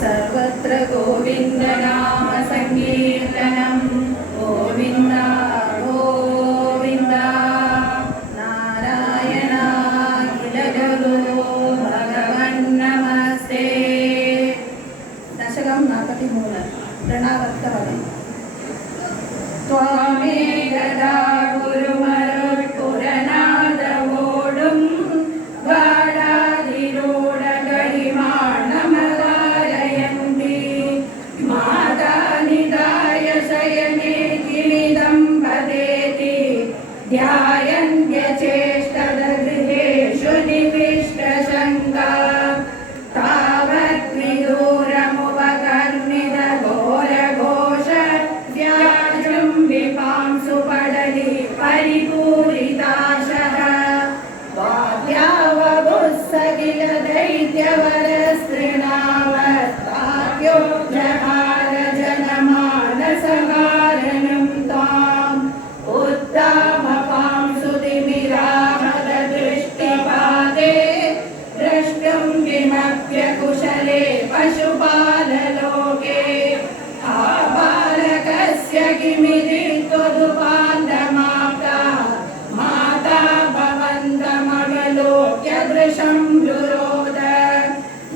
सर्वत्र गोविन्दनाम संकीर्तनं गोविन्द गोविन्द नारायणाखिलगुरो भगवन् नमस्ते। दशकं नापतिमूल प्रणवत्तवदे त्वामेकदा गुरुमरुत्पुरनादवोडुं गाढाधिरूढगरिमाणमदारयन्ति माता निधाय शयने किमिदं वदेति ध्यायन्त्यचेष्टदगृहेषु निविष्टशङ्का तावत् विदूरमुपकर्मिदघोरघोष विपांसु पडलि परिपूरिताशः वाद्यावभुस्सकिल दैत्यवरस्त्रिणावस्ताभ्यो जहार जनमानसहारणं ताम् उत्तामपांसु तिमिराहदृष्टिपाते द्रष्टुं किमप्यकुशले पशुपाललोके बालकस्य किमिति त्वदुपान्तमाप्ता माता भवन्तमवलोक्य दृशं रुरोद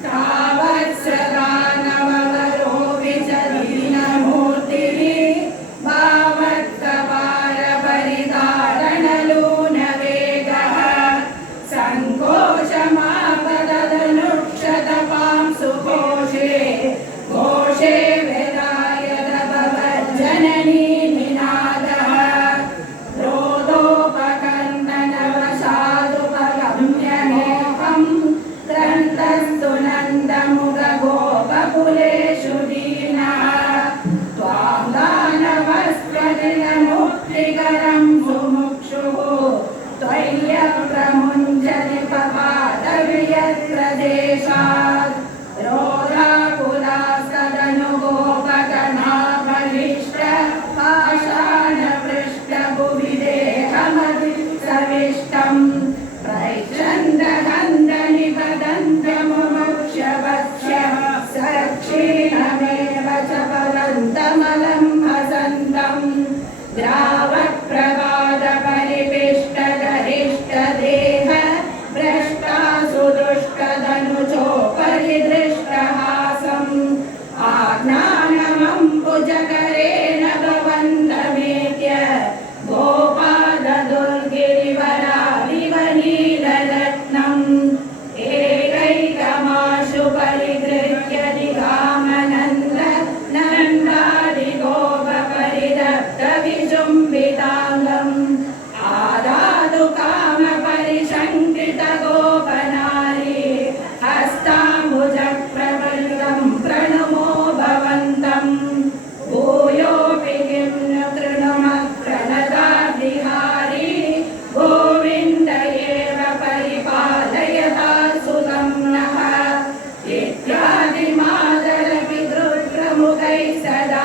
तावत् सदा नववरो विचदीनमूर्तिः भावत्कपालपरिधारणलूनवेगः सङ्कोचमापदनुक्षतपां सुघोषे घोषे जननी निनादः क्रोधोपकर्णनवशादुपगम्यमोहं क्रन्दस्तु नन्दमुखगोपकुलेषु दीनः त्वां दानवस्त्वदिनमुक्तिकरं सुमुक्षुः त्वय्यप्रमुञ्जति पपादवियत्प्रदेशात् रोधाकुलास्तदनुगोपगणा सविष्टं प्रैचण्डहन्दनिपदन्तमुमुक्षवक्ष्य सक्षीणमेव च पदन्तमलं हसन्तं ग्रावप्रवादपरिपिष्टगरिष्ठदेह भ्रष्टासु दुष्टदनुजोपरि दृष्टहासम् आज्ञानमम्बुजकरेण भवन्तमेत्य गोपाददुर्गिरिवराविव नीलरत्नम् एकैकमाशु परिगृह्य दिगामनन्द नन्दादिगोपरिदत्तविजुम्बिताङ्गम् आदातु कामपरिशङ्कितगोपनारी हस्ताम्बुजप्रबलितं प्रणमो भवन्तम् भूयोऽपि किं न तृणमप्रणताद्विहारी गोविन्द एव परिपालयता सुतं नः इत्यादिमादरपितृप्रमुखैः सदा